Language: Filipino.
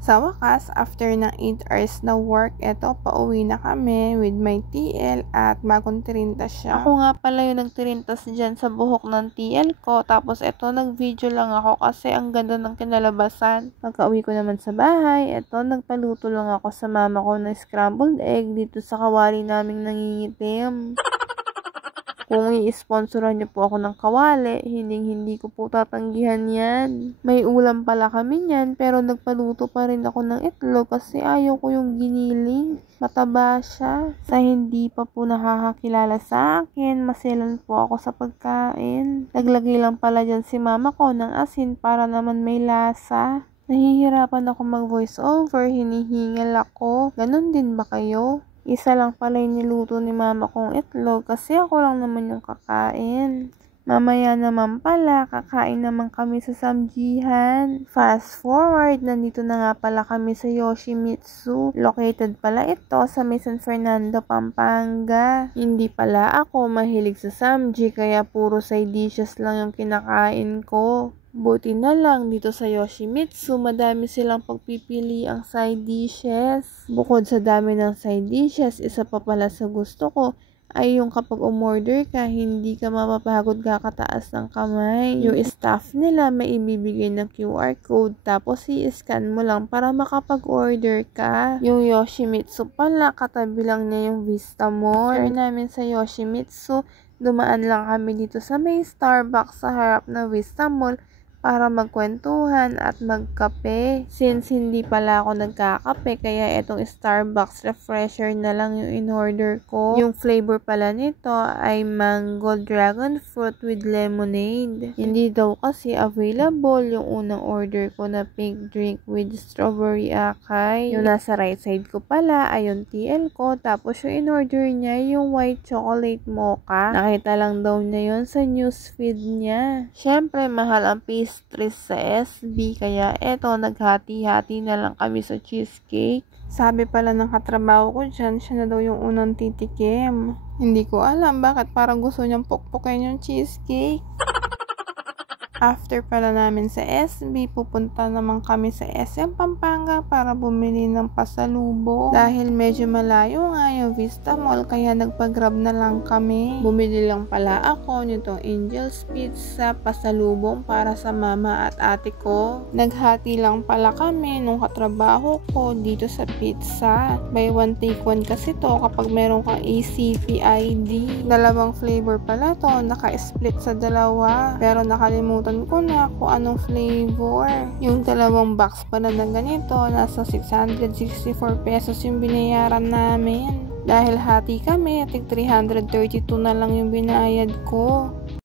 Sa wakas, after ng 8 hours na work, eto, pauwi na kami with my TL at bagong tirintas siya. Ako nga pala yung nagtirintas dyan sa buhok ng TL ko. Tapos eto, nag-video lang ako kasi ang ganda ng kinalabasan. Pagka-uwi ko naman sa bahay, eto, nagpaluto lang ako sa mama ko ng scrambled egg dito sa kawali naming nangingitim. Kung i-sponsoran niyo po ako ng kawali, hindi ko po tatanggihan yan. May ulam pala kami niyan, pero nagpaluto pa rin ako ng itlog kasi ayaw ko yung giniling. Mataba siya. Sa hindi pa po nakakakilala sa akin, maselan po ako sa pagkain. Naglagay lang pala dyan si mama ko ng asin para naman may lasa. Nahihirapan ako mag-voice over, hinihingal ako. Ganon din ba kayo? Isa lang pala yung niluto ni mama kong itlog kasi ako lang naman yung kakain. Mamaya naman pala, kakain naman kami sa Samjihan. Fast forward, nandito na nga pala kami sa Yoshimitsu. Located pala ito sa may San Fernando, Pampanga. Hindi pala ako mahilig sa Samji kaya puro side dishes lang yung kinakain ko. Buti na lang dito sa Yoshimitsu, madami silang pagpipili ang side dishes. Bukod sa dami ng side dishes, isa pa pala sa gusto ko ay yung kapag umorder ka, hindi ka mapapagod kakataas ng kamay. Yung staff nila may ibibigay ng QR code tapos i-scan mo lang para makapag-order ka. Yung Yoshimitsu pala, katabi lang niya yung Vista Mall. After namin sa Yoshimitsu, dumaan lang kami dito sa may Starbucks sa harap ng Vista Mall para magkwentuhan at magkape. Since hindi pala ako nagkakape, kaya itong Starbucks refresher na lang yung in-order ko. Yung flavor pala nito ay mango dragon fruit with lemonade. Hindi daw kasi available yung unang order ko na pink drink with strawberry acai. Yung nasa right side ko pala ay yung TL ko, tapos yung in-order niya yung white chocolate mocha. Nakita lang daw niya yun sa newsfeed niya. Syempre, mahal ang pastries sa SB, kaya eto, naghati-hati na lang kami sa cheesecake. Sabi pala ng katrabaho ko dyan, siya na daw yung unang titikim. Hindi ko alam bakit parang gusto niyang pukpukin yung cheesecake. After pala namin sa SB, pupunta naman kami sa SM Pampanga para bumili ng pasalubong. Dahil medyo malayo nga yung Vista Mall, kaya nagpag-grab na lang kami. Bumili lang pala ako nitong Angel's Pizza pasalubong para sa mama at ate ko. Naghati lang pala kami nung katrabaho ko dito sa pizza. Buy one take one kasi to kapag meron kang ACP ID. Dalawang flavor pala to, naka-split sa dalawa. Pero nakalimutan ko na kung anong flavor. Yung dalawang box pala na ganito, nasa 664 pesos yung binayaran namin. Dahil hati kami, 332 na lang yung binayad ko.